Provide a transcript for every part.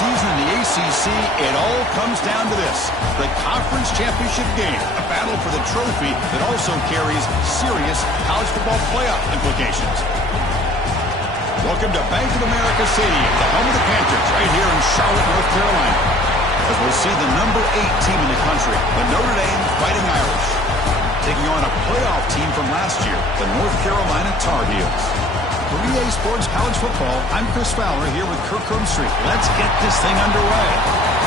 season in the ACC, it all comes down to this. The conference championship game, a battle for the trophy that also carries serious college football playoff implications. Welcome to Bank of America Stadium, the home of the Panthers, right here in Charlotte, North Carolina. As we'll see the number 8 team in the country, the Notre Dame Fighting Irish, taking on a playoff team from last year, the North Carolina Tar Heels. For EA Sports College Football, I'm Chris Fowler here with Kirk Street. Let's get this thing underway.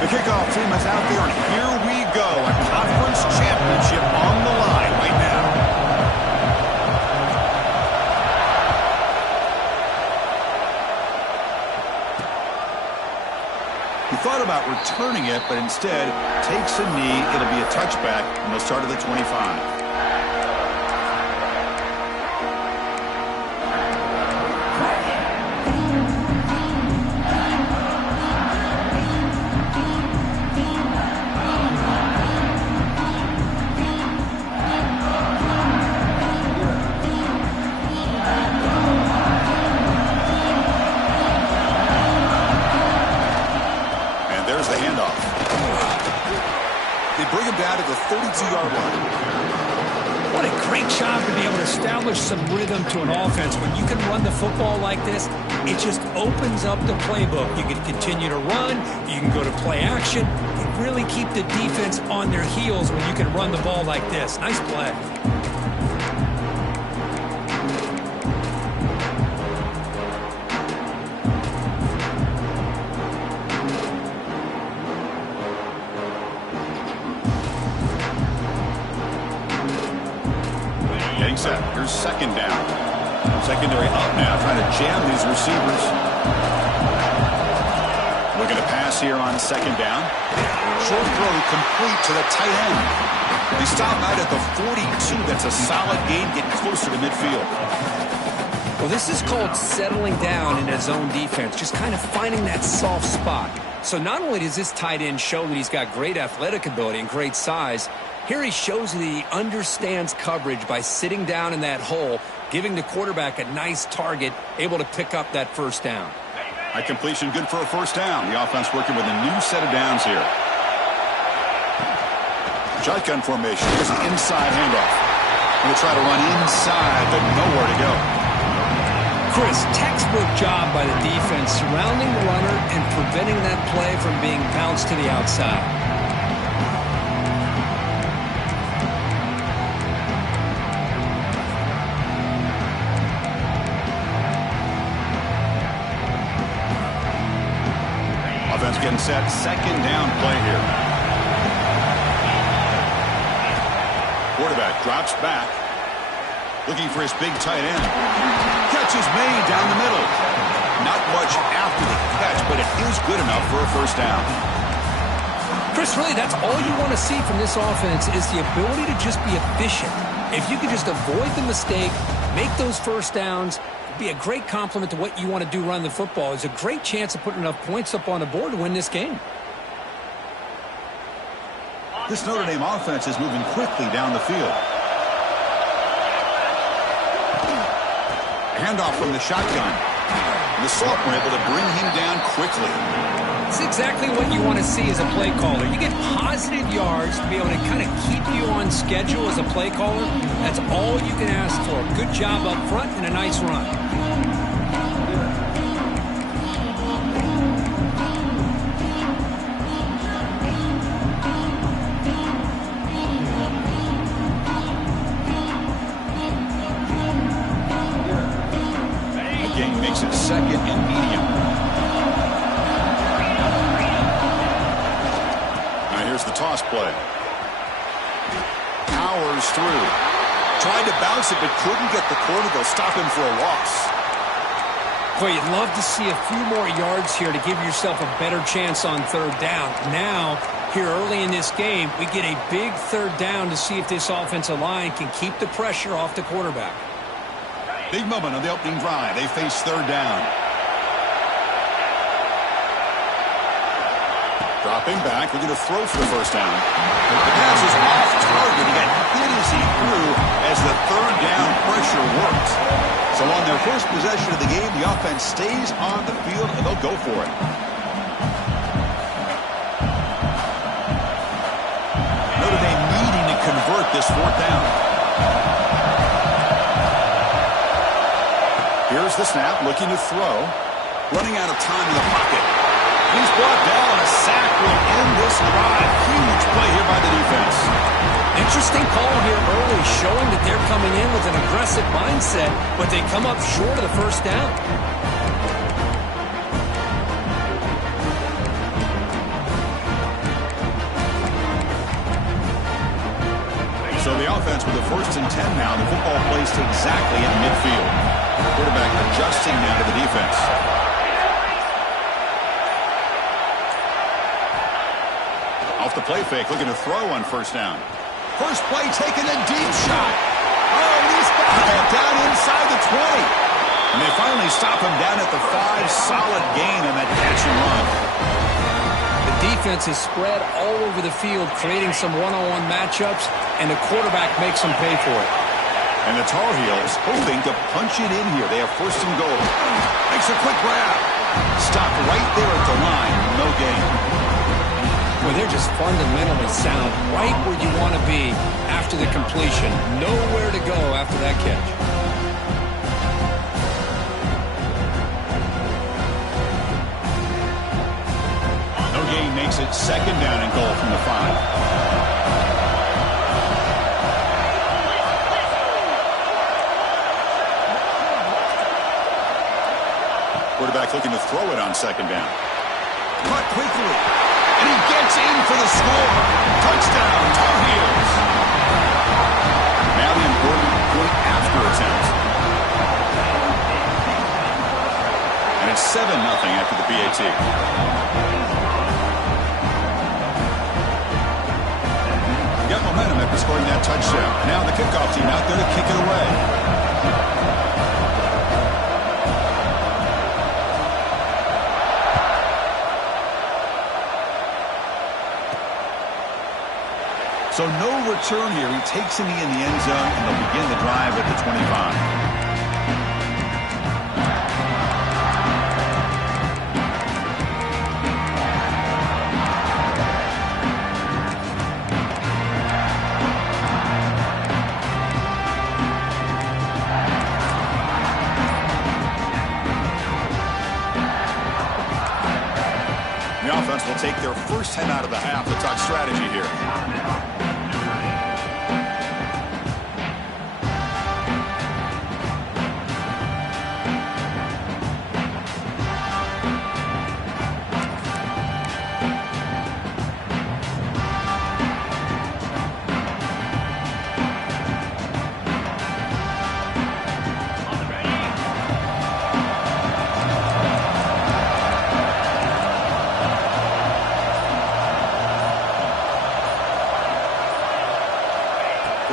The kickoff team is out there, and here we go. A conference championship on the line right now. He thought about returning it, but instead takes a knee. It'll be a touchback, and they'll start at the 25. The handoff. They bring him down to the 32-yard line. What a great job to be able to establish some rhythm to an offense. When you can run the football like this, it just opens up the playbook. You can continue to run. You can go to play action. You really keep the defense on their heels when you can run the ball like this. Nice play. Getting set. Here's second down. Secondary up now, trying to jam these receivers. Looking to pass here on second down. Short throw complete to the tight end. They stop out at the 42. That's a solid gain. Get closer to midfield. Well, this is called settling down in his own defense, just kind of finding that soft spot. So not only does this tight end show that he's got great athletic ability and great size, here he shows that he understands coverage by sitting down in that hole, giving the quarterback a nice target, able to pick up that first down. A completion good for a first down. The offense working with a new set of downs here. Shotgun formation. Here's an inside handoff. We'll try to run inside, but nowhere to go. Chris, textbook job by the defense surrounding the runner and preventing that play from being bounced to the outside. Offense getting set. Second down play here. Quarterback drops back. Looking for his big tight end. Catch is made down the middle. Not much after the catch, but it is good enough for a first down. Chris, really, that's all you want to see from this offense is the ability to just be efficient. If you can just avoid the mistake, make those first downs, be a great compliment to what you want to do running the football. It's a great chance of putting enough points up on the board to win this game. This Notre Dame offense is moving quickly down the field. Handoff from the shotgun. And the sophomore able to bring him down quickly. It's exactly what you want to see as a play caller. You get positive yards to be able to kind of keep you on schedule as a play caller. That's all you can ask for. Good job up front and a nice run. Again, makes it second and medium. Here's the toss play. Powers through. Tried to bounce it, but couldn't get the corner. They'll stop him for a loss. Boy, you'd love to see a few more yards here to give yourself a better chance on third down. Now, here early in this game, we get a big third down to see if this offensive line can keep the pressure off the quarterback. Big moment on the opening drive. They face third down. Dropping back, looking to throw for the first down. The pass is off target. He got hit as he threw as the third down pressure worked. So on their first possession of the game, the offense stays on the field and they'll go for it. Notre Dame needing to convert this fourth down. Here's the snap, looking to throw. Running out of time in the pocket. He's brought down. A sack will end this drive. Huge play here by the defense. Interesting call here early, showing that they're coming in with an aggressive mindset, but they come up short of the first down. So the offense with the 1st and 10 now. The football placed exactly in midfield. Quarterback adjusting now to the defense. Off the play fake, looking to throw on first down. First play taken, a deep shot. Oh, he's got it down inside the 20. And they finally stop him down at the 5. Solid gain on that catch and run. The defense is spread all over the field, creating some one-on-one matchups, and the quarterback makes them pay for it. And the Tar Heels hoping to punch it in here. They have 1st and goal. Makes a quick grab. Stopped right there at the line. No gain. Well, they're just fundamentally sound, right where you want to be after the completion. Nowhere to go after that catch. No gain makes it 2nd down and goal from the 5. Quarterback looking to throw it on 2nd down. Cut quickly. And he gets in for the score. Touchdown, Tar Heels. Now the important point after attempt. And it's 7-0 after the PAT. Got momentum after scoring that touchdown. Now the kickoff team out there to kick it away. So no return here. He takes it in the end zone, and they'll begin the drive at the 25. The offense will take their first 10 out of the half to talk strategy here.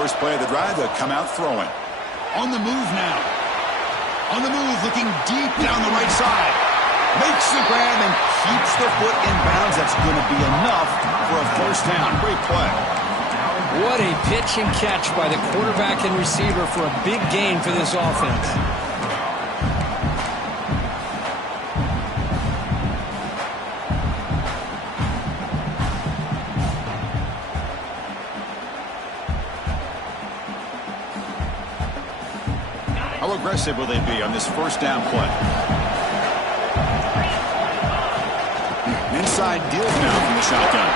First play of the drive, they'll come out throwing. On the move now. On the move, looking deep down the right side. Makes the grab and keeps the foot in bounds. That's going to be enough for a first down. Great play. What a pitch and catch by the quarterback and receiver for a big gain for this offense. How aggressive will they be on this first down play? Inside deals now from the shotgun.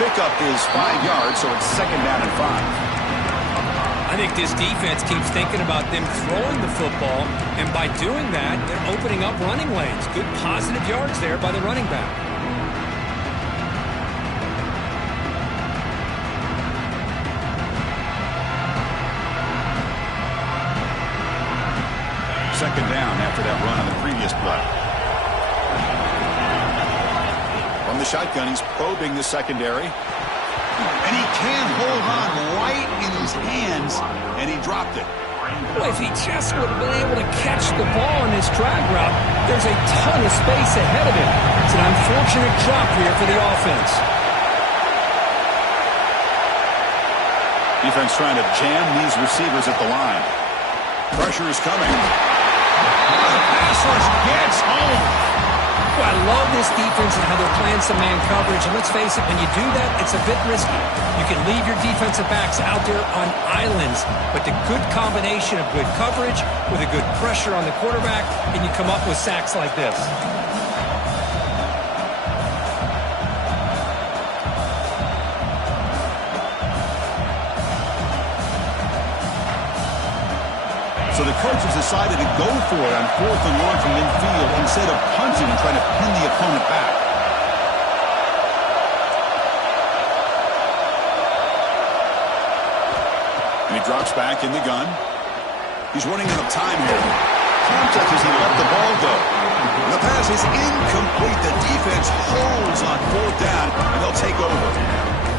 Pickup is 5 yards, so it's 2nd down and 5. I think this defense keeps thinking about them throwing the football, and by doing that, they're opening up running lanes. Good positive yards there by the running back. Second down after that run on the previous play. From the shotgun, he's probing the secondary. And he can't hold on right in his hands, and he dropped it. Well, if he just would have been able to catch the ball in his drag route, there's a ton of space ahead of him. It's an unfortunate drop here for the offense. Defense trying to jam these receivers at the line. Pressure is coming. The pass rush gets home. Well, I love this defense and how they're playing some man coverage. And let's face it, when you do that, it's a bit risky. You can leave your defensive backs out there on islands, but the good combination of good coverage with a good pressure on the quarterback, and you come up with sacks like this. So the coach has decided to go for it on 4th and 1 from midfield instead of punting and trying to pin the opponent back. And he drops back in the gun. He's running out of time here. Contact as he let the ball go. And the pass is incomplete. The defense holds on 4th down, and they'll take over.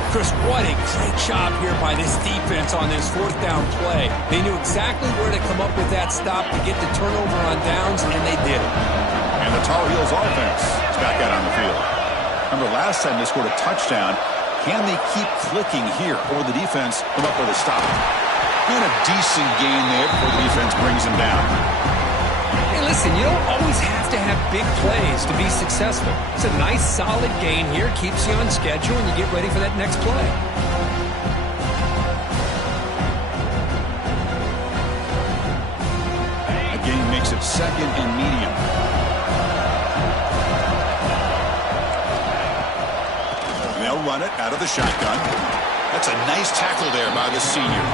Chris, what a great job here by this defense on this 4th down play. They knew exactly where to come up with that stop to get the turnover on downs, and they did it. And the Tar Heels offense is back out on the field. Remember, last time they scored a touchdown. Can they keep clicking here, or the defense come up with a stop? And a decent gain there before the defense brings him down. Hey, listen, you don't always have to have big plays to be successful. It's a nice, solid gain here. Keeps you on schedule, and you get ready for that next play. A gain makes it 2nd and medium. And they'll run it out of the shotgun. That's a nice tackle there by the senior.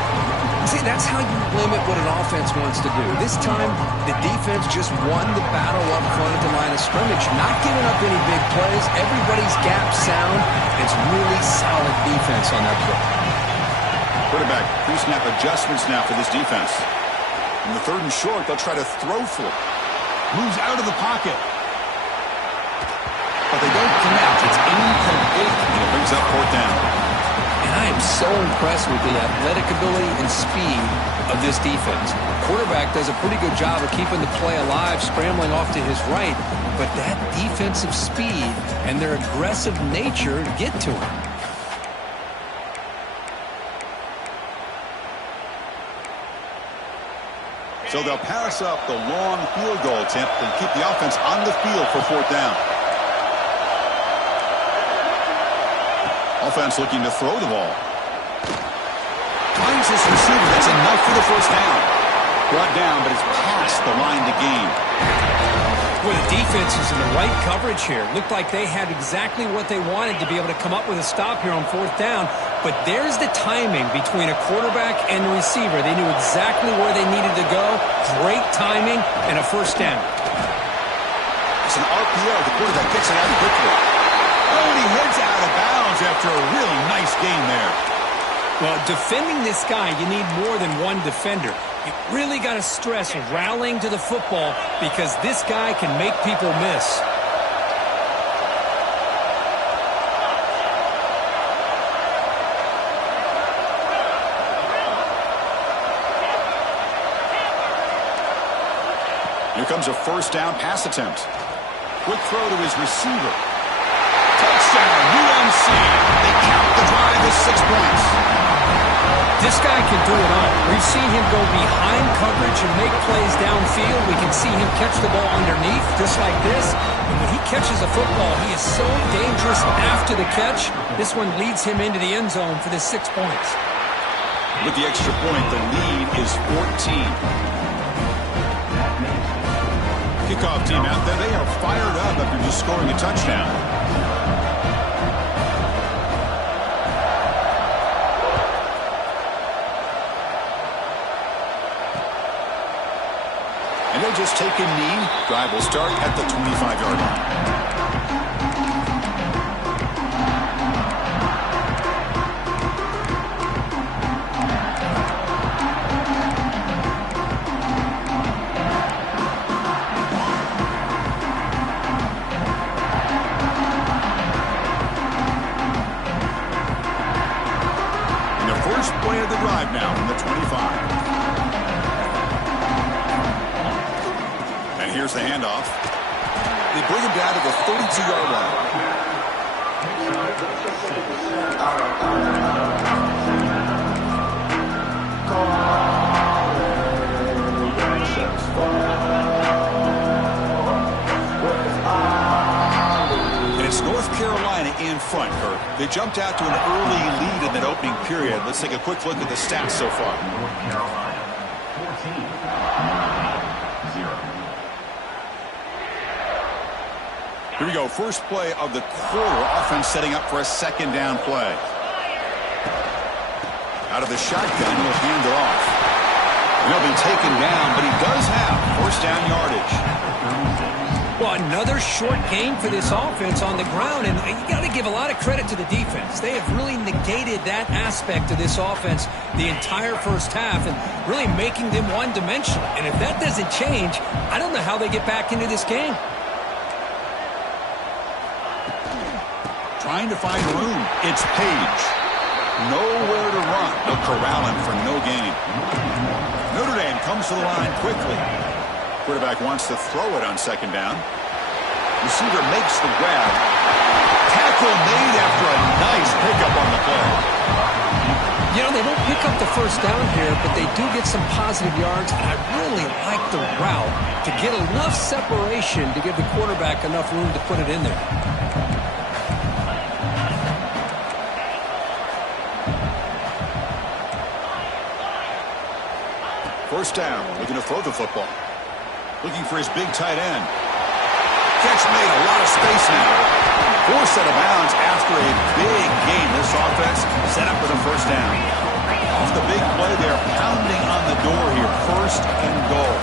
See, that's how you limit what an offense wants to do. This time, the defense just won the battle up front at the line of scrimmage, not giving up any big plays. Everybody's gap sound. It's really solid defense on that play. Quarterback, pre-snap adjustments now for this defense. In the 3rd and short, they'll try to throw for it. Moves out of the pocket. But they don't connect. It's incomplete, and it brings up 4th down. I am so impressed with the athletic ability and speed of this defense. Quarterback does a pretty good job of keeping the play alive, scrambling off to his right, but that defensive speed and their aggressive nature get to him. So they'll pass up the long field goal attempt and keep the offense on the field for 4th down. Offense looking to throw the ball. Finds this receiver. That's enough for the 1st down. Brought down, but it's past the line to gain. Well, the defense is in the right coverage here. Looked like they had exactly what they wanted to be able to come up with a stop here on 4th down. But there's the timing between a quarterback and the receiver. They knew exactly where they needed to go. Great timing and a 1st down. It's an RPO. The quarterback gets it out quickly. Oh, and he heads out of bounds after a really nice gain there. Well, defending this guy, you need more than one defender. You really got to stress rallying to the football because this guy can make people miss. Here comes a 1st down pass attempt. Quick throw to his receiver. Touchdown, UNC. They count the drive as 6 points. This guy can do it all. We've seen him go behind coverage and make plays downfield. We can see him catch the ball underneath, just like this. And when he catches a football, he is so dangerous after the catch. This one leads him into the end zone for the 6 points. With the extra point, the lead is 14. Kickoff team out there, they are fired up after just scoring a touchdown. And they'll just take a knee. Drive will start at the 25-yard line. first play of the drive now from the 25. And here's the handoff. They bring him down to the 32-yard line. And it's North Carolina in front, Kirk. They jumped out to an early lead in that opening period. Let's take a quick look at the stats so far. North Carolina, 14, 0. Here we go. First play of the quarter. Offense setting up for a second down play. Out of the shotgun, he'll hand it off. And he'll be taken down, but he does have first down yardage. Well, another short gain for this offense on the ground, and you got to give a lot of credit to the defense. They have really negated that aspect of this offense the entire first half and really making them one-dimensional. And if that doesn't change, I don't know how they get back into this game. Trying to find room. It's Page. Nowhere to run. They'll corral him for no gain. Notre Dame comes to the line quickly. Quarterback wants to throw it on second down. Receiver makes the grab. Tackle made after a nice pickup on the play. You know, they don't pick up the first down here, but they do get some positive yards, and I really like the route to get enough separation to give the quarterback enough room to put it in there. First down, looking to throw the football. Looking for his big tight end. Catch made, a lot of space now. Forced out of bounds after a big gain. This offense set up for the first down. Off the big play, they're pounding on the door here. First and goal.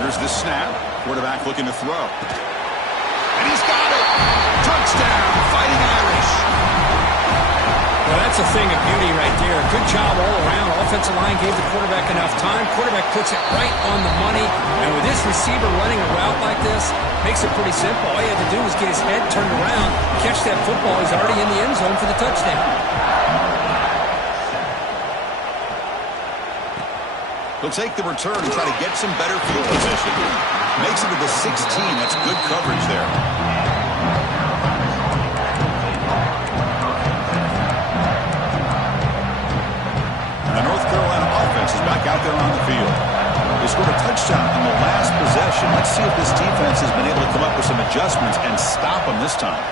Here's the snap. Quarterback looking to throw. And he's got it. Touchdown, Fighting Irish. Well, that's a thing of beauty right there. Good job all around. Offensive line gave the quarterback enough time. Quarterback puts it right on the money. And with this receiver running a route like this, makes it pretty simple. All you had to do was get his head turned around, catch that football. He's already in the end zone for the touchdown. He'll take the return and try to get some better field position. Makes it to the 16. That's good coverage there. The North Carolina offense is back out there on the field. They scored a touchdown on the last possession. Let's see if this defense has been able to come up with some adjustments and stop them this time.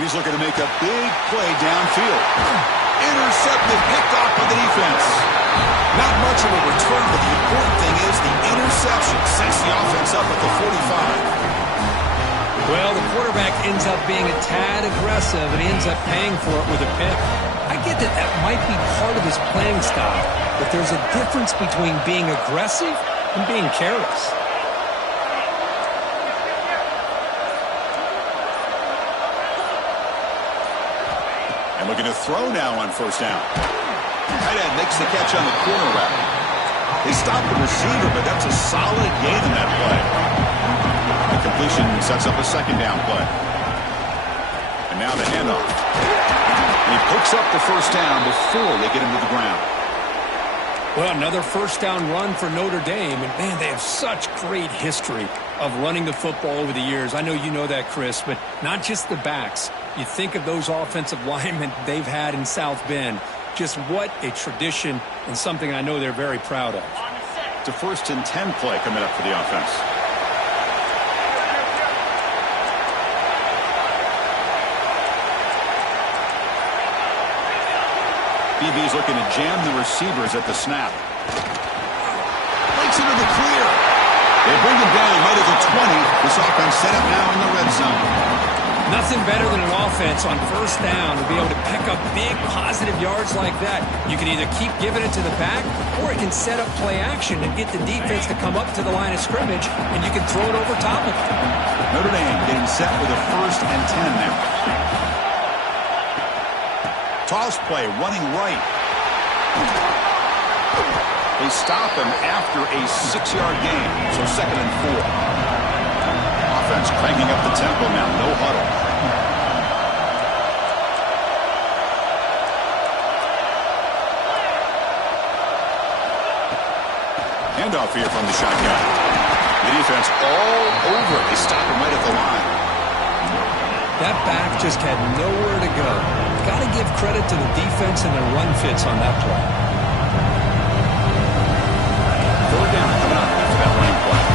He's looking to make a big play downfield. Intercepted, picked off by the defense. Not much of a return, but the important thing is the interception sets the offense up at the 45. Well, the quarterback ends up being a tad aggressive and he ends up paying for it with a pick. I get that that might be part of his playing style, but there's a difference between being aggressive and being careless. And looking to throw now on first down. Tight end makes the catch on the corner route. They stop the receiver, but that's a solid gain in that play. The completion sets up a second down play. And now the handoff. He picks up the first down before they get him to the ground. Well, another first down run for Notre Dame. And, man, they have such great history of running the football over the years. I know you know that, Chris, but not just the backs. You think of those offensive linemen they've had in South Bend. Just what a tradition and something I know they're very proud of. It's a 1st and 10 play coming up for the offense. BB's looking to jam the receivers at the snap. Breaks into the clear. They bring him down right at the 20. This offense set up now in the red zone. Nothing better than an offense on first down to be able to pick up big positive yards like that. You can either keep giving it to the back, or it can set up play action and get the defense to come up to the line of scrimmage, and you can throw it over top of it. Notre Dame getting set with a 1st and 10 now. Toss play, running right. They stop him after a 6-yard gain, so 2nd and 4. Offense cranking up the tempo now, no huddle. handoff here from the shotgun. The defense all over it. They stop him right at the line. That back just had nowhere to go. Got to give credit to the defense and their run fits on that play. Third down coming up after that running play.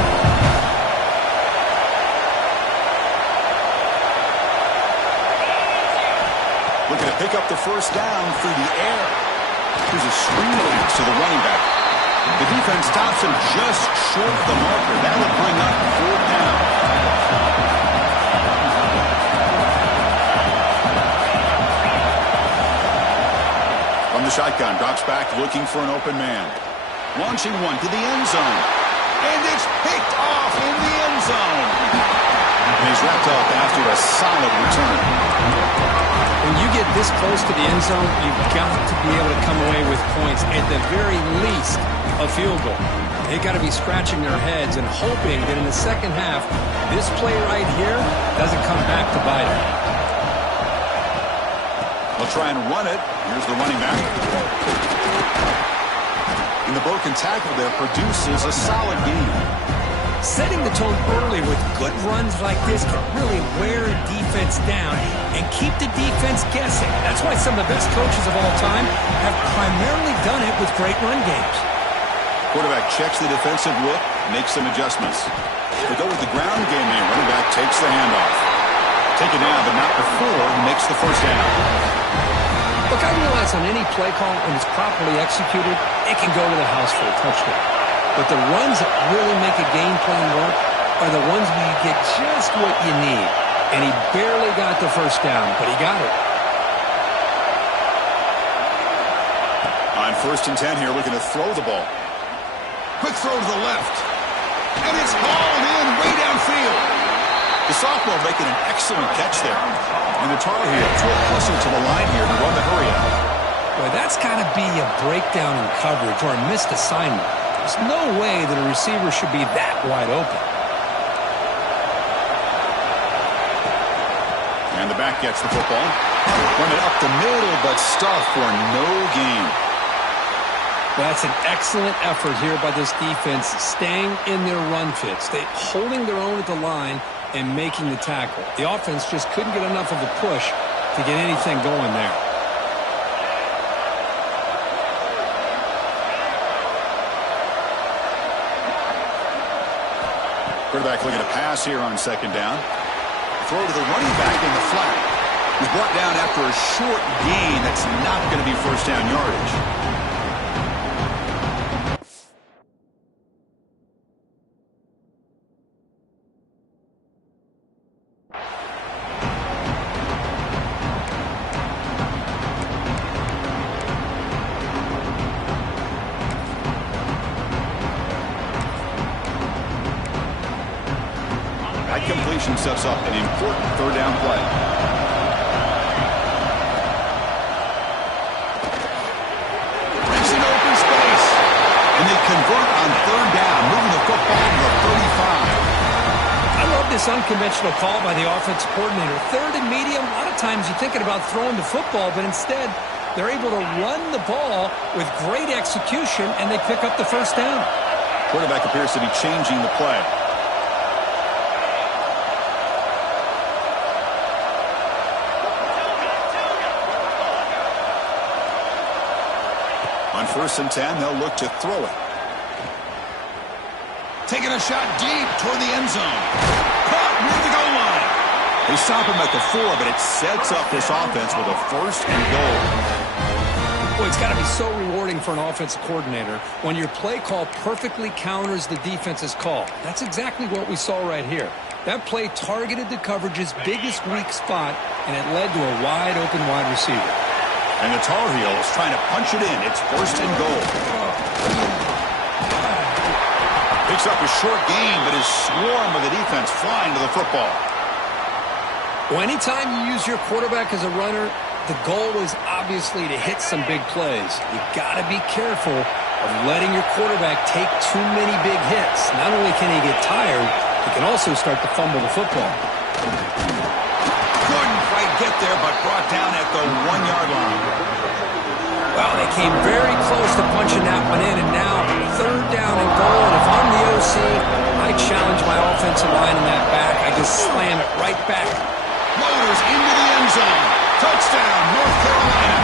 Looking to pick up the first down through the air. Here's a screen release to the running back. The defense stops him just short of the marker. That will bring up fourth down. From the shotgun, drops back looking for an open man. Launching one to the end zone. And it's picked off in the end zone. And he's wrapped up after a solid return. When you get this close to the end zone, you've got to be able to come away with points, at the very least, a field goal. They've got to be scratching their heads and hoping that in the second half, this play right here doesn't come back to bite them. They'll try and run it. Here's the running back. And the broken tackle there produces a solid gain. Setting the tone early with good runs like this can really wear a defense down and keep the defense guessing. That's why some of the best coaches of all time have primarily done it with great run games. Quarterback checks the defensive look, makes some adjustments. They go with the ground game here. Running back takes the handoff. Take it down, but not before he makes the first down. Look, I realize on any play call, when it's properly executed, it can go to the house for a touchdown. But the runs that really make a game plan work are the ones where you get just what you need. And he barely got the first down, but he got it. On 1st and 10 here, looking to throw the ball. Quick throw to the left. And it's hauled in way downfield. The sophomore making an excellent catch there. And the Tar Heels will hustle to the line here to run the hurry up. Boy, that's got to be a breakdown in coverage or a missed assignment. There's no way that a receiver should be that wide open. And the back gets the football. Run it up the middle, but stuffed for no gain. That's an excellent effort here by this defense, staying in their run fits. They holding their own at the line and making the tackle. The offense just couldn't get enough of a push to get anything going there. Quarterback looking to pass here on 2nd down. Throw to the running back in the flat. He's brought down after a short gain. That's not going to be first down yardage. Completion sets up an important 3rd down play. Brings in open space. And they convert on 3rd down, moving the football to the 35. I love this unconventional call by the offensive coordinator. 3rd and medium, a lot of times you're thinking about throwing the football, but instead they're able to run the ball with great execution, and they pick up the first down. Quarterback appears to be changing the play. On 1st and 10, they'll look to throw it. Taking a shot deep toward the end zone. Caught near the goal line. They stop him at the 4, but it sets up this offense with a 1st and goal. Boy, it's got to be so rewarding for an offensive coordinator when your play call perfectly counters the defense's call. That's exactly what we saw right here. That play targeted the coverage's biggest weak spot, and it led to a wide-open wide receiver. And the Tar Heels trying to punch it in. It's 1st and goal. Picks up a short gain, but is swarmed by the defense flying to the football. Well, anytime you use your quarterback as a runner, the goal is obviously to hit some big plays. You got to be careful of letting your quarterback take too many big hits. Not only can he get tired, he can also start to fumble the football. Couldn't quite get there, but brought down at the 1-yard line. Well, they came very close to punching that one in, and now third down and goal. And if I'm the OC, I challenge my offensive line in that back. I just slam it right back. Motors into the end zone. Touchdown, North Carolina.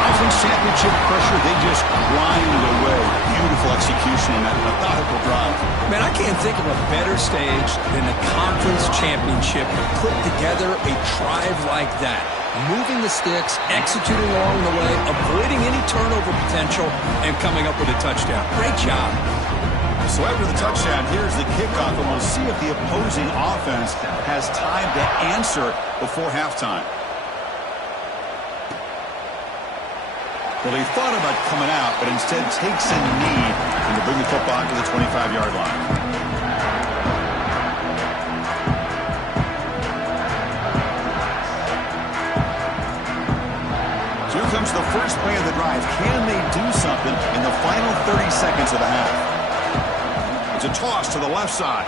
Conference championship pressure, they just grind away. Beautiful execution in that methodical drive. Man, I can't think of a better stage than the conference championship to put together a drive like that. Moving the sticks, executing along the way, avoiding any turnover potential, and coming up with a touchdown. Great job. So after the touchdown, here's the kickoff, and we'll see if the opposing offense has time to answer before halftime. Well, he thought about coming out, but instead takes a knee and to bring the football to the 25-yard line. So here comes the first play of the drive. Can they do something in the final 30 seconds of the half? It's a toss to the left side.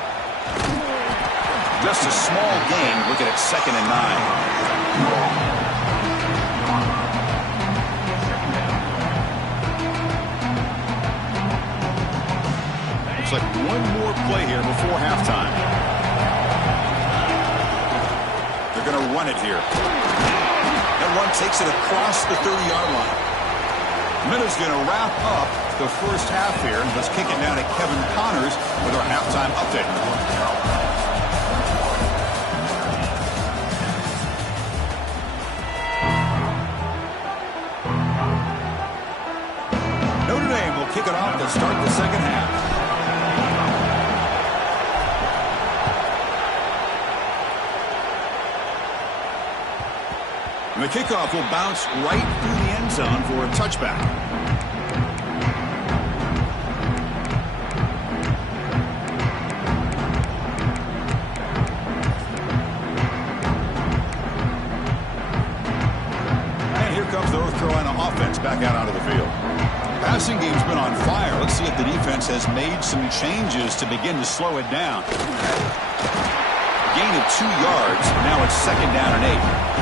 Just a small gain. Looking at 2nd and 9. Looks like one more play here before halftime. They're going to run it here. That run takes it across the 30-yard line. Minutes going to wrap up the first half here. Let's kick it down to Kevin Connors with our halftime update. Notre Dame will kick it off to start the second half. And the kickoff will bounce right through the end zone for a touchback. And here comes the North Carolina offense back out onto the field. Passing game's been on fire. Let's see if the defense has made some changes to begin to slow it down. Gain of 2 yards. Now it's 2nd down and 8.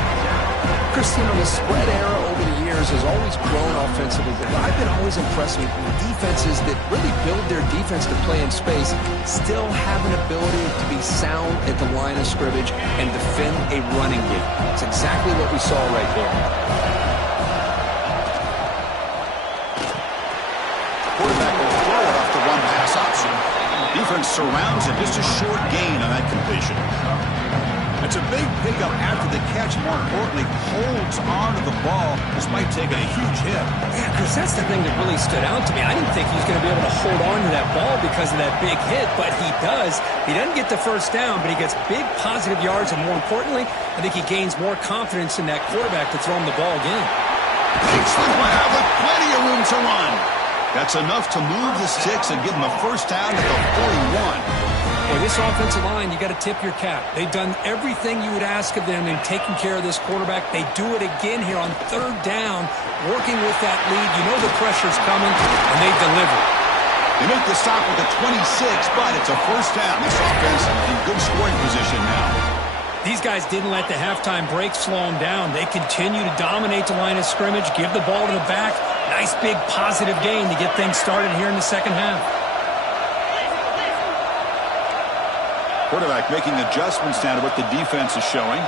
Christine, the spread era over the years has always grown offensively, but I've been always impressed with defenses that really build their defense to play in space, still have an ability to be sound at the line of scrimmage and defend a running game. It's exactly what we saw right there. Quarterback will throw it off the run-pass option. Defense surrounds it. Just a short gain on that completion. It's a big pickup after the catch. More importantly, holds on to the ball despite taking a huge hit. Yeah, because that's the thing that really stood out to me. I didn't think he was going to be able to hold on to that ball because of that big hit, but he does. He doesn't get the first down, but he gets big positive yards, and more importantly, I think he gains more confidence in that quarterback to throw him the ball again. Takes the grab with plenty of room to run. That's enough to move the sticks and give him a first down at the 41. Boy, this offensive line, you got to tip your cap. They've done everything you would ask of them in taking care of this quarterback. They do it again here on 3rd down, working with that lead. You know the pressure's coming, and they deliver. They make the stop with the 26, but it's a first down. This offense in good scoring position now. These guys didn't let the halftime break slow them down. They continue to dominate the line of scrimmage, give the ball to the back. Nice big positive gain to get things started here in the second half. Quarterback making adjustments down to what the defense is showing.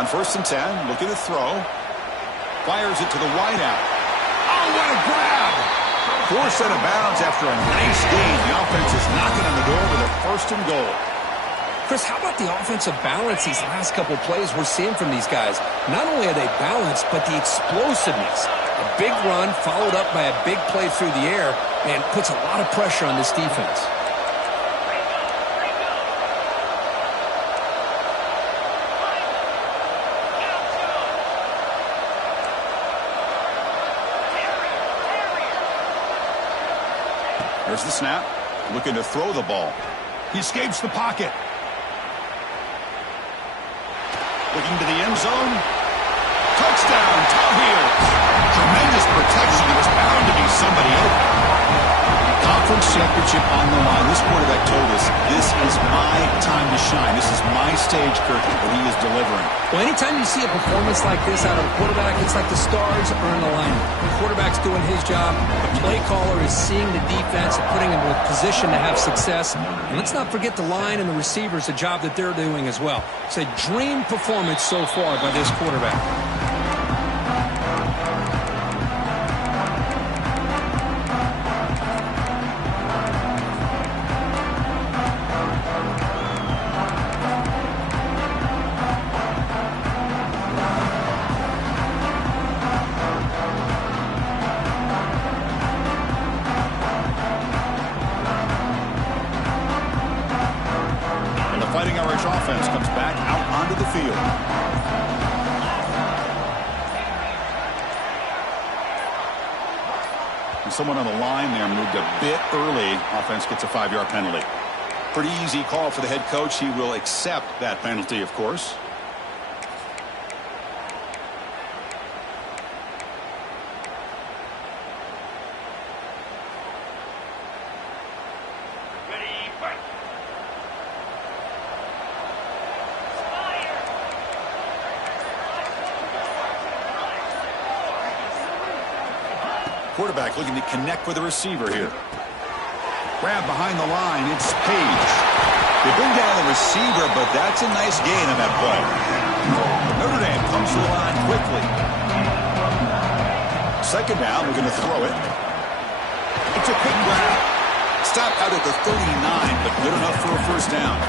On 1st and 10, looking to throw. Fires it to the wideout. Oh, what a grab! Forced out of bounds after a nice gain. The offense is knocking on the door with a 1st and goal. Chris, how about the offensive balance these last couple plays we're seeing from these guys? Not only are they balanced, but the explosiveness. A big run followed up by a big play through the air, and puts a lot of pressure on this defense. There's the snap. Looking to throw the ball. He escapes the pocket. Looking to the end zone. Touchdown, Tar Heels. Tremendous protection. There was bound to be somebody open. Conference championship on the line. This quarterback told us, this is my time to shine. This is my stage, Kirk, that he is delivering. Well, anytime you see a performance like this out of a quarterback, it's like the stars are in alignment. The quarterback's doing his job. The play caller is seeing the defense and putting him in a position to have success. And let's not forget the line and the receivers, the job that they're doing as well. It's a dream performance so far by this quarterback. Fighting Irish offense comes back out onto the field. And someone on the line there moved a bit early. Offense gets a 5-yard penalty. Pretty easy call for the head coach. He will accept that penalty, of course. Quarterback looking to connect with the receiver here. Grab behind the line. It's Page. They bring down the receiver, but that's a nice gain on that play. Notre Dame comes to the line quickly. Second down, we're going to throw it. It's a quick grab. Stop out at the 39, but good enough for a first down.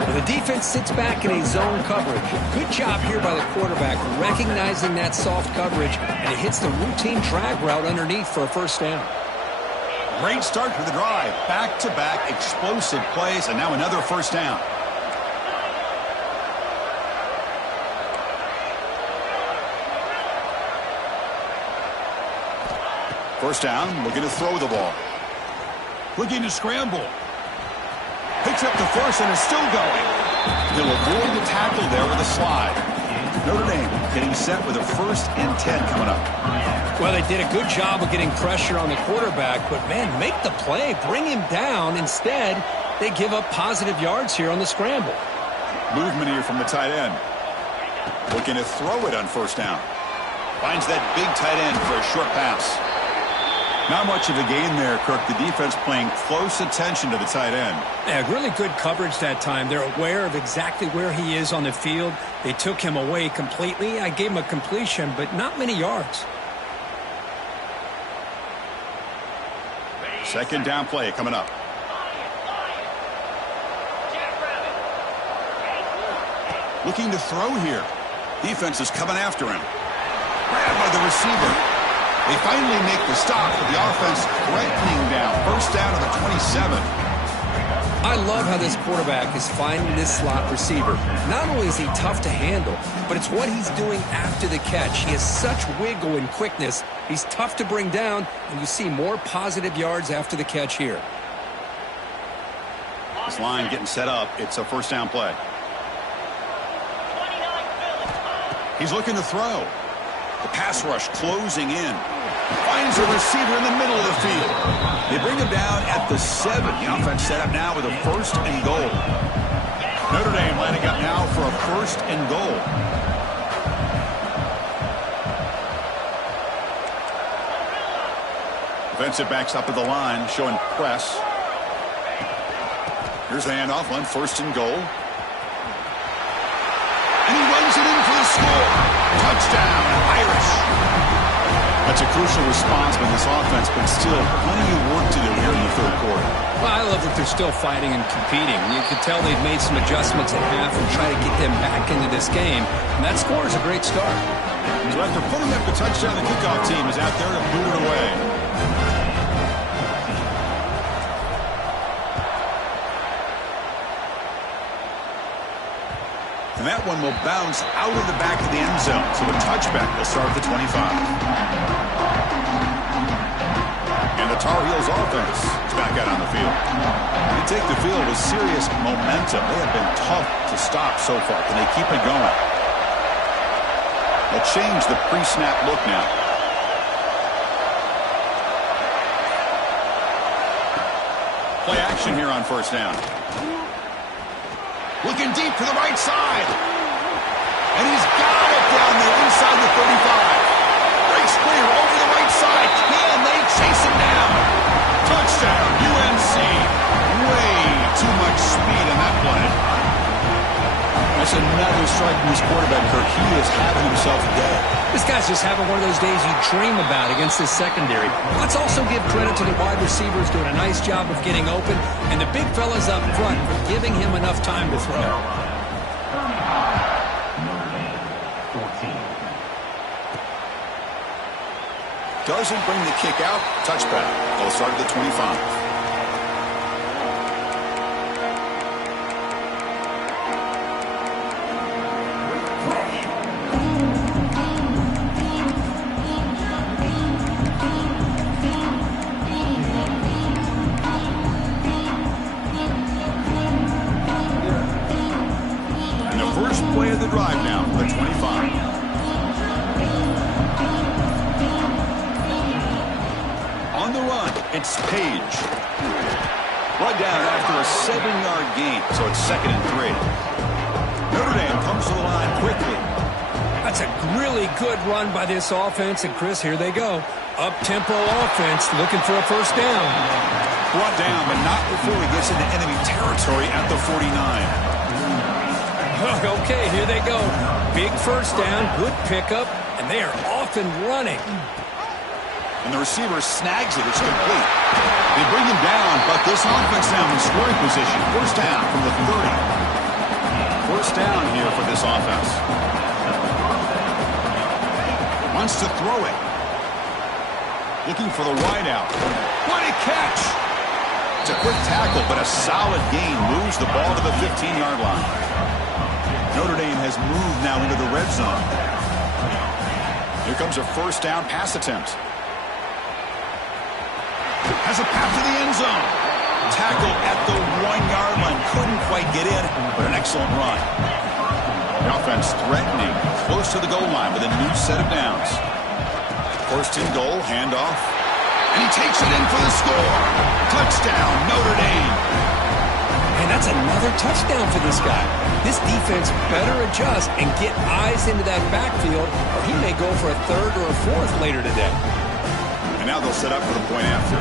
Well, the defense sits back in a zone coverage. Good job here by the quarterback, recognizing that soft coverage, and it hits the routine drag route underneath for a first down. Great start to the drive. Back-to-back explosive plays, and now another first down. First down, looking to throw the ball. Looking to scramble. Picks up the first and is still going. He'll avoid the tackle there with a slide. Notre Dame getting set with a 1st and 10 coming up. Well, they did a good job of getting pressure on the quarterback, but, man, make the play. Bring him down. Instead, they give up positive yards here on the scramble. Movement here from the tight end. Looking to throw it on first down. Finds that big tight end for a short pass. Not much of a gain there, Kirk. The defense paying close attention to the tight end. Yeah, really good coverage that time. They're aware of exactly where he is on the field. They took him away completely. I gave him a completion, but not many yards. Second down play coming up. Looking to throw here. Defense is coming after him. Grabbed by the receiver. They finally make the stop with the offense threatening down. First down to the 27. I love how this quarterback is finding this slot receiver. Not only is he tough to handle, but it's what he's doing after the catch. He has such wiggle and quickness. He's tough to bring down, and you see more positive yards after the catch here. This line getting set up. It's a first down play. He's looking to throw. The pass rush closing in. Finds a receiver in the middle of the field. They bring him down at the 7. The offense set up now with a 1st and goal. Notre Dame lining up now for a 1st and goal. Defensive backs up at the line, showing press. Here's the handoff on 1st and goal. And he runs it in for the score. Touchdown, Irish. That's a crucial response by this offense, but still plenty of work to do here in the 3rd quarter. Well, I love that they're still fighting and competing. You can tell they've made some adjustments at half and try to get them back into this game. And that score is a great start. So after putting up the touchdown, the kickoff team is out there to boot it away. And that one will bounce out of the back of the end zone. So a touchback will start at the 25. And the Tar Heels offense is back out on the field. They take the field with serious momentum. They have been tough to stop so far. Can they keep it going? They'll change the pre-snap look now. Play action here on first down. Looking deep to the right side. And he's got it down there inside the 35. Breaks clear over the right side. Can they chase him down? Touchdown, UNC. Way too much speed in that play. That's another strike from his quarterback, Kirk. He is having himself a day. This guy's just having one of those days you dream about against this secondary. Let's also give credit to the wide receivers doing a nice job of getting open, and the big fellas up front for giving him enough time to throw. Doesn't bring the kick out. Touchback. They'll start at the 25. Play of the drive now for the 25. On the run, it's Page. Brought down after a 7-yard gain, so it's 2nd and 3. Notre Dame comes to the line quickly. That's a really good run by this offense, and Chris, here they go. Up-tempo offense looking for a first down. Brought down, but not before he gets into enemy territory at the 49. Okay, here they go. Big first down, good pickup, and they are off and running. And the receiver snags it. It's complete. They bring him down, but this offense now in scoring position. First down from the 30. First down here for this offense. Wants to throw it. Looking for the wideout. What a catch! It's a quick tackle, but a solid gain moves the ball to the 15-yard line. Notre Dame has moved now into the red zone. Here comes a first down pass attempt. Has a pass to the end zone. Tackle at the 1-yard line. Couldn't quite get in, but an excellent run. The offense threatening, close to the goal line with a new set of downs. First and goal, handoff. And he takes it in for the score. Touchdown, Notre Dame. And that's another touchdown for this guy. This defense better adjust and get eyes into that backfield, or he may go for a 3rd or a 4th later today. And now they'll set up for the point after.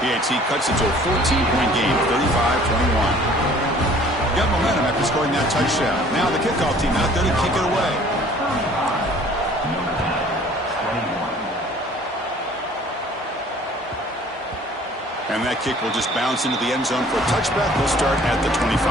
PAT cuts it to a 14-point game, 35-21. Got momentum after scoring that touchdown. Now the kickoff team out there to kick it away. And that kick will just bounce into the end zone for a touchback. We'll start at the 25.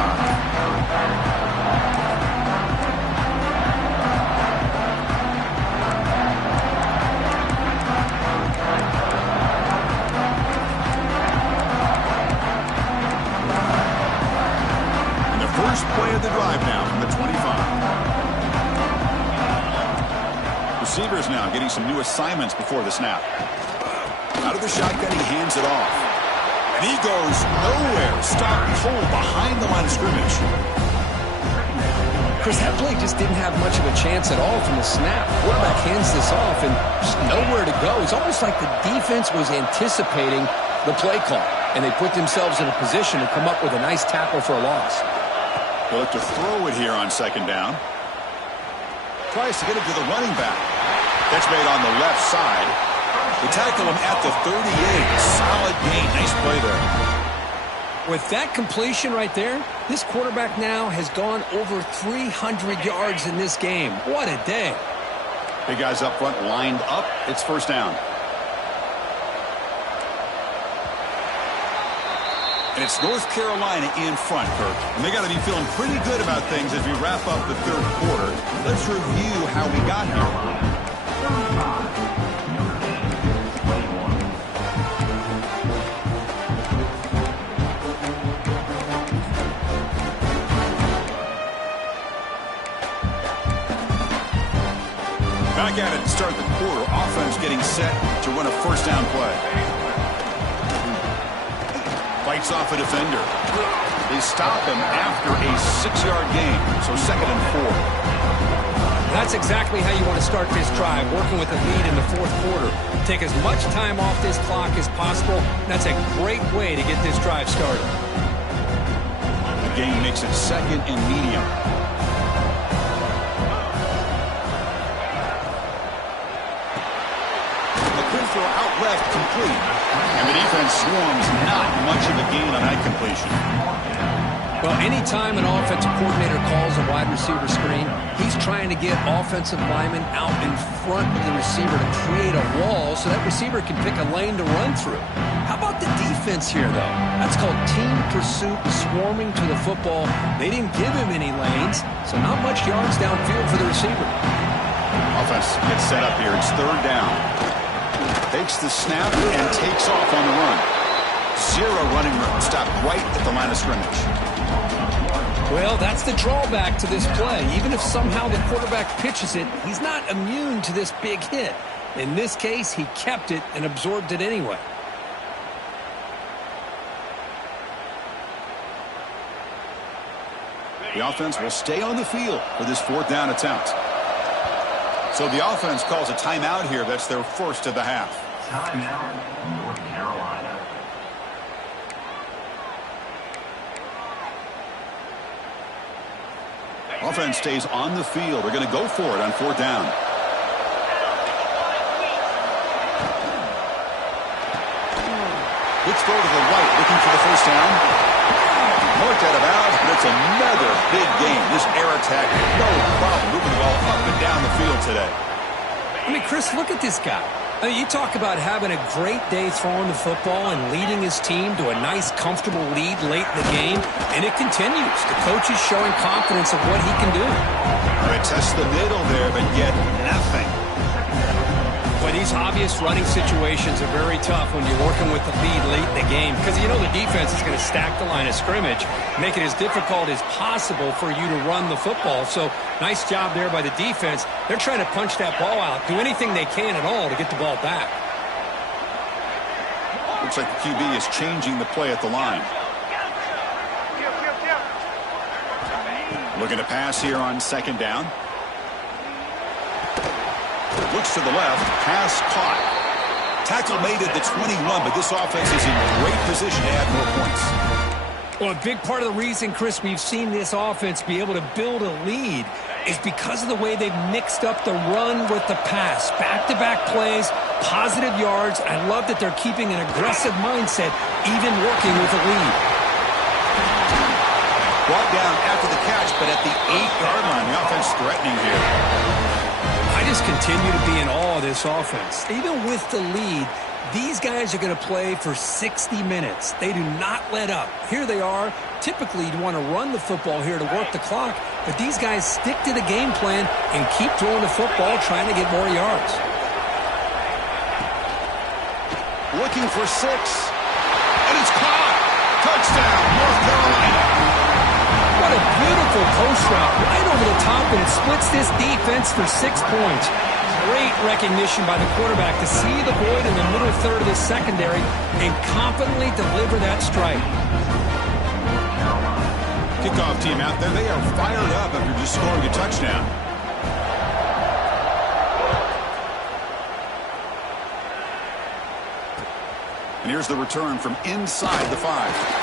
And the first play of the drive now from the 25. Receivers now getting some new assignments before the snap. Out of the shotgun, he hands it off. And he goes nowhere. Stopped cold behind the line of scrimmage. Chris, that play just didn't have much of a chance at all from the snap. Quarterback hands this off and just nowhere to go. It's almost like the defense was anticipating the play call, and they put themselves in a position to come up with a nice tackle for a loss. They'll have to throw it here on 2nd down. Tries to get it to the running back. That's made on the left side. They tackle him at the 38. Solid gain. Nice play there. With that completion right there, this quarterback now has gone over 300 yards in this game. What a day. Big guys up front lined up. It's first down. And it's North Carolina in front, Kirk. And they got to be feeling pretty good about things as we wrap up the 3rd quarter. Let's review how we got here. Back at it to start the quarter. Offense getting set to run a first down play. Fights off a defender. They stop him after a 6-yard gain, so 2nd and 4. That's exactly how you want to start this drive, working with a lead in the 4th quarter. Take as much time off this clock as possible. That's a great way to get this drive started. The game makes it second and medium. The quick throw out left, complete. And the defense swarms, not much of a gain on that completion. Well, anytime an offensive coordinator calls a wide receiver screen, he's trying to get offensive linemen out in front of the receiver to create a wall so that receiver can pick a lane to run through. How about the defense here, though? That's called team pursuit, swarming to the football. They didn't give him any lanes, so not much yards downfield for the receiver. Offense gets set up here. It's third down. Takes the snap and takes off on the run. Zero running room. Stopped right at the line of scrimmage. Well, that's the drawback to this play. Even if somehow the quarterback pitches it, he's not immune to this big hit. In this case, he kept it and absorbed it anyway. The offense will stay on the field for this fourth down attempt. So the offense calls a timeout here. That's their first of the half. Timeout, North Carolina. Offense stays on the field. They're going to go for it on fourth down. Quick throw to the right, looking for the first down. Marked out of bounds, but it's another big game. This air attack, no problem moving the ball up and down the field today. I mean, Chris, look at this guy. I mean, you talk about having a great day throwing the football and leading his team to a nice, comfortable lead late in the game, and it continues. The coach is showing confidence of what he can do. They test the middle there, but get nothing. Well, these obvious running situations are very tough when you're working with the lead late in the game because you know the defense is going to stack the line of scrimmage, make it as difficult as possible for you to run the football. So nice job there by the defense. They're trying to punch that ball out, do anything they can at all to get the ball back. Looks like the QB is changing the play at the line. Looking to pass here on second down. Looks to the left, pass caught. Tackle made at the 21, but this offense is in great position to add more points. Well, a big part of the reason, Chris, we've seen this offense be able to build a lead is because of the way they've mixed up the run with the pass. Back-to-back plays, positive yards. I love that they're keeping an aggressive mindset, even working with a lead. Brought down after the catch, but at the 8-yard line, the offense threatening here. I just continue to be in awe of this offense. Even with the lead, these guys are going to play for 60 minutes. They do not let up. Here they are. Typically, you'd want to run the football here to work the clock, but these guys stick to the game plan and keep throwing the football, trying to get more yards. Looking for 6, and it's caught. Touchdown, North Carolina. What a beautiful post route right over the top, and it splits this defense for 6 points. Great recognition by the quarterback to see the void in the middle third of the secondary and confidently deliver that strike. Kickoff team out there. They are fired up after just scoring a touchdown. And here's the return from inside the 5.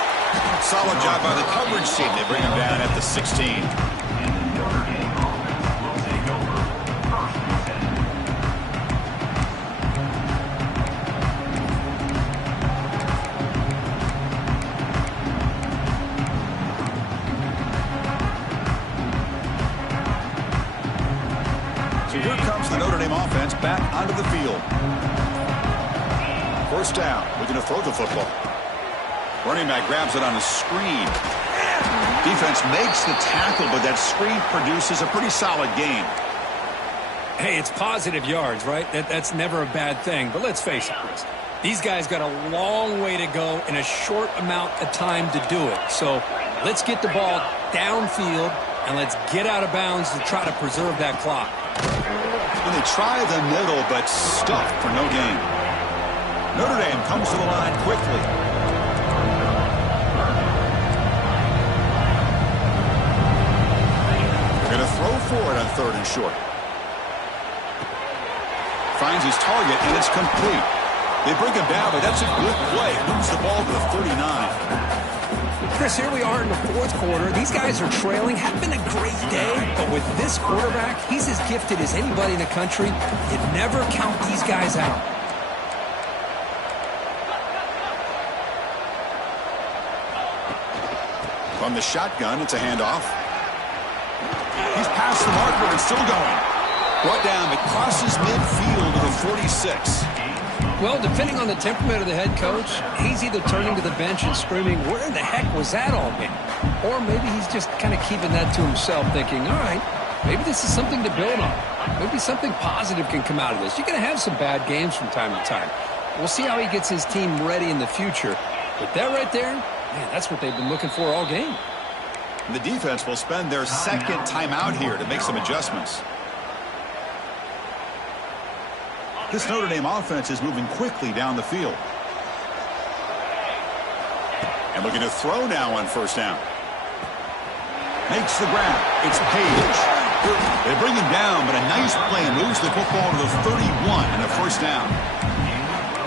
Solid job by the coverage team. They bring him down at the 16. So here comes the Notre Dame offense back onto the field. First down, looking to throw the football. Running back grabs it on a screen. Defense makes the tackle, but that screen produces a pretty solid gain. Hey, it's positive yards, right? That's never a bad thing. But let's face it, Chris. These guys got a long way to go in a short amount of time to do it. So let's get the ball downfield, and let's get out of bounds to try to preserve that clock. And they try the middle, but stuffed for no gain. Notre Dame comes to the line quickly. They're going to throw for it on 3rd and short. finds his target, and it's complete. They bring him down, but that's a good play. Moves the ball to the 39. Chris, here we are in the fourth quarter. These guys are trailing. Had been a great day, but with this quarterback, he's as gifted as anybody in the country. You never count these guys out. From the shotgun, it's a handoff. He's past the marker and still going. Brought down. It crosses midfield to the 46. Well, depending on the temperament of the head coach, he's either turning to the bench and screaming, where in the heck was that all game? Or maybe he's just kind of keeping that to himself, thinking, all right, maybe this is something to build on. Maybe something positive can come out of this. You're going to have some bad games from time to time. We'll see how he gets his team ready in the future. But that right there, man, that's what they've been looking for all game. The defense will spend their second timeout here to make some adjustments. This Notre Dame offense is moving quickly down the field. And looking to throw now on first down. Makes the grab. It's Page. They bring him down, but a nice play and moves the football to the 31 and a first down.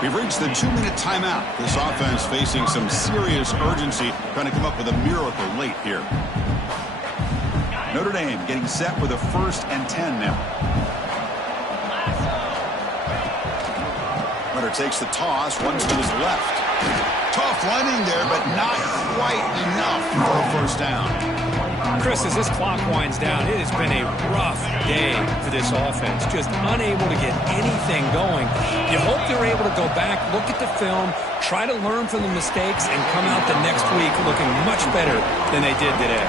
We've reached the 2-minute timeout. This offense facing some serious urgency, trying to come up with a miracle late here. Notre Dame getting set with a 1st and 10 now. Runner takes the toss, runs to his left. Tough running there, but not quite enough for a first down. Chris, as this clock winds down, it has been a rough day for this offense. Just unable to get anything going. You hope they're able to go back, look at the film, try to learn from the mistakes, and come out the next week looking much better than they did today.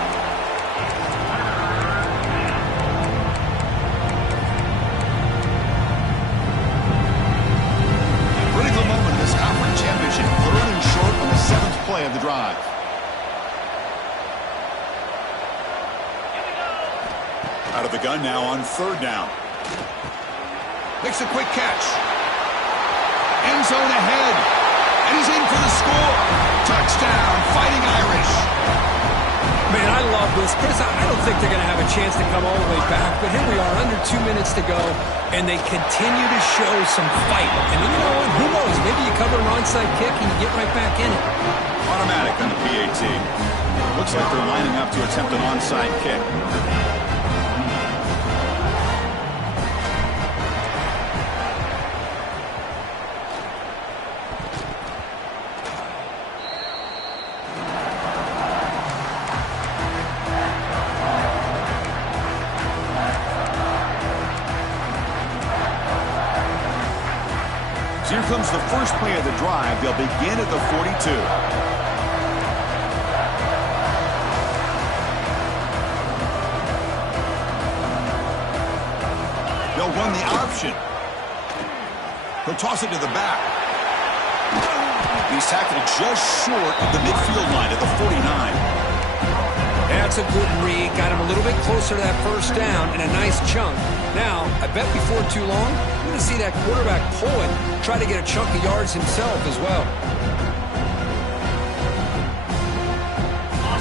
Critical moment in this conference championship. 3rd and short on the 7th play of the drive. Out of the gun now on 3rd down. Makes a quick catch. End zone ahead. And he's in for the score. Touchdown, Fighting Irish. Man, I love this. Chris, I don't think they're going to have a chance to come all the way back, but here we are, under 2 minutes to go, and they continue to show some fight. And you know what? Who knows? Maybe you cover an onside kick and you get right back in it. Automatic on the PAT. Looks like they're lining up to attempt an onside kick. Here comes the first play of the drive. They'll begin at the 42. They'll run the option. He'll toss it to the back. He's tackled just short of the midfield line at the 49. That's a good read. Got him a little bit closer to that first down and a nice chunk. Now, I bet before too long, we're going to see that quarterback pull it, try to get a chunk of yards himself as well.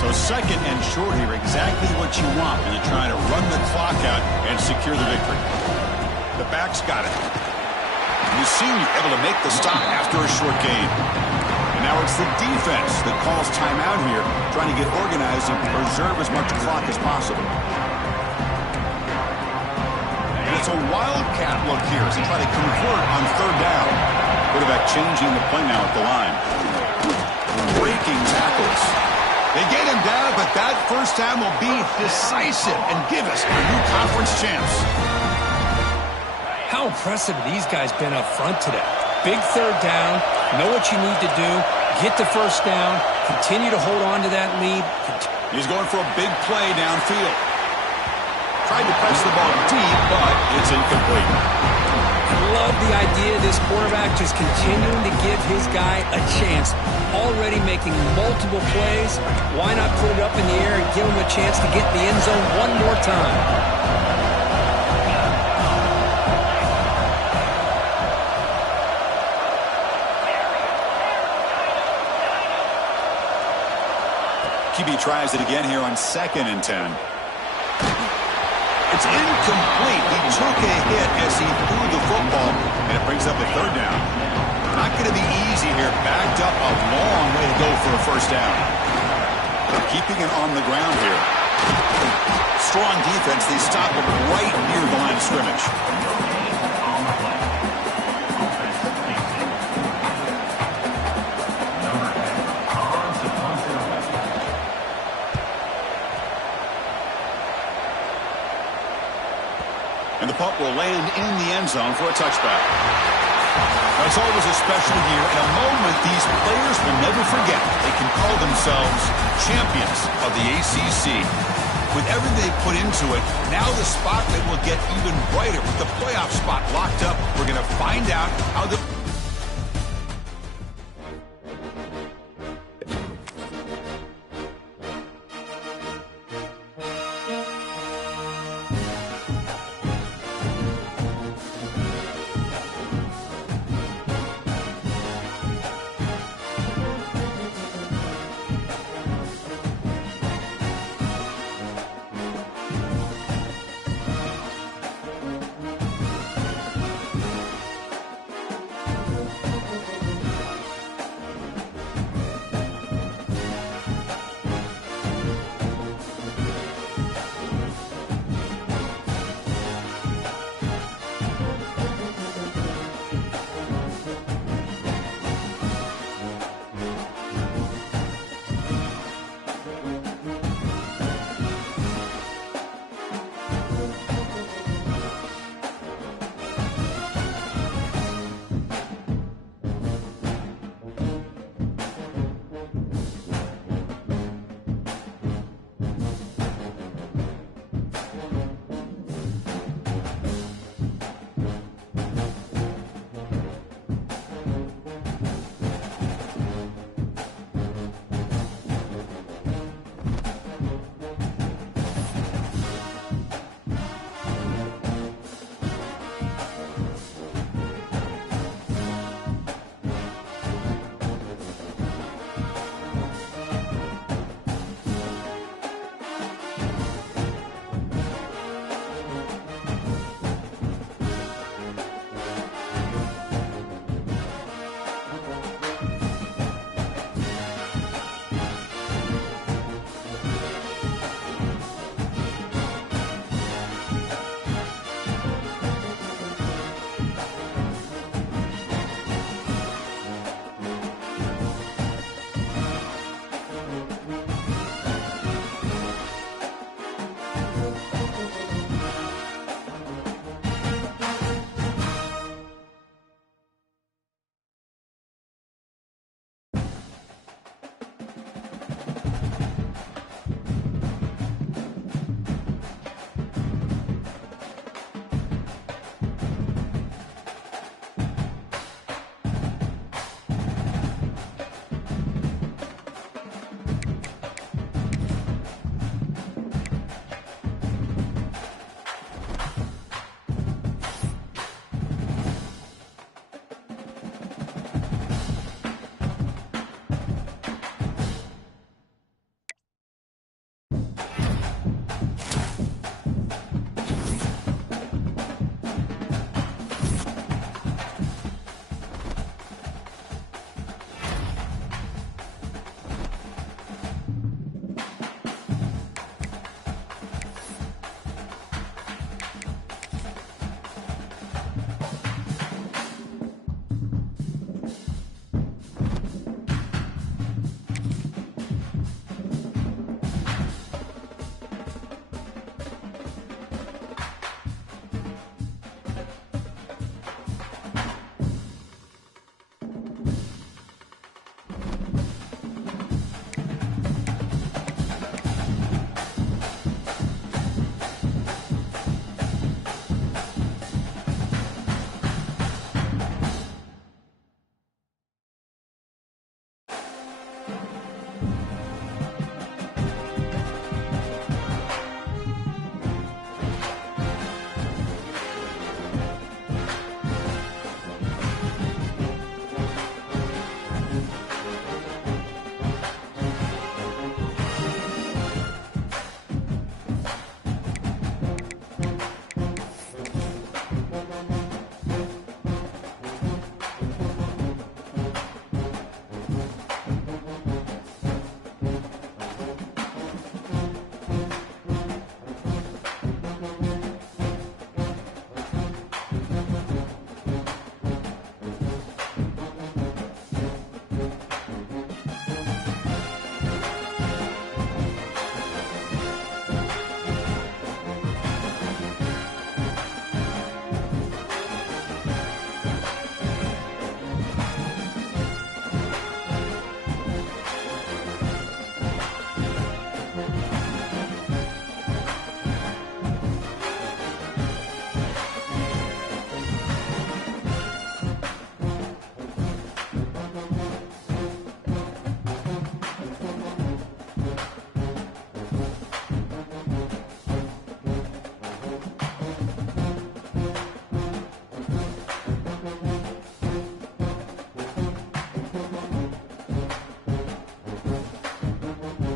So 2nd and short here, exactly what you want when you're trying to run the clock out and secure the victory. The back's got it. You seem able to make the stop after a short gain. And now it's the defense that calls timeout here, trying to get organized and preserve as much clock as possible. And it's a wildcat look here as they try to convert on 3rd down. Quarterback changing the play now at the line. Breaking tackles. They get him down, but that first down will be decisive and give us our new conference champs. How impressive have these guys been up front today? Big 3rd down, know what you need to do, get the first down, continue to hold on to that lead. He's going for a big play downfield. Tried to press the ball deep, but it's incomplete. I love the idea of this quarterback just continuing to give his guy a chance. Already making multiple plays. Why not put it up in the air and give him a chance to get in the end zone one more time? QB tries it again here on 2nd and 10. It's incomplete. He took a hit as he threw the football, and it brings up a third down. Not going to be easy here. Backed up a long way to go for a first down. Keeping it on the ground here. Strong defense. They stop him right near the line of scrimmage. And the punt will land in the end zone for a touchback. Now, it's always a special year and a moment these players will never forget. They can call themselves champions of the ACC. With everything they put into it, now the spotlight will get even brighter. With the playoff spot locked up, we're going to find out how the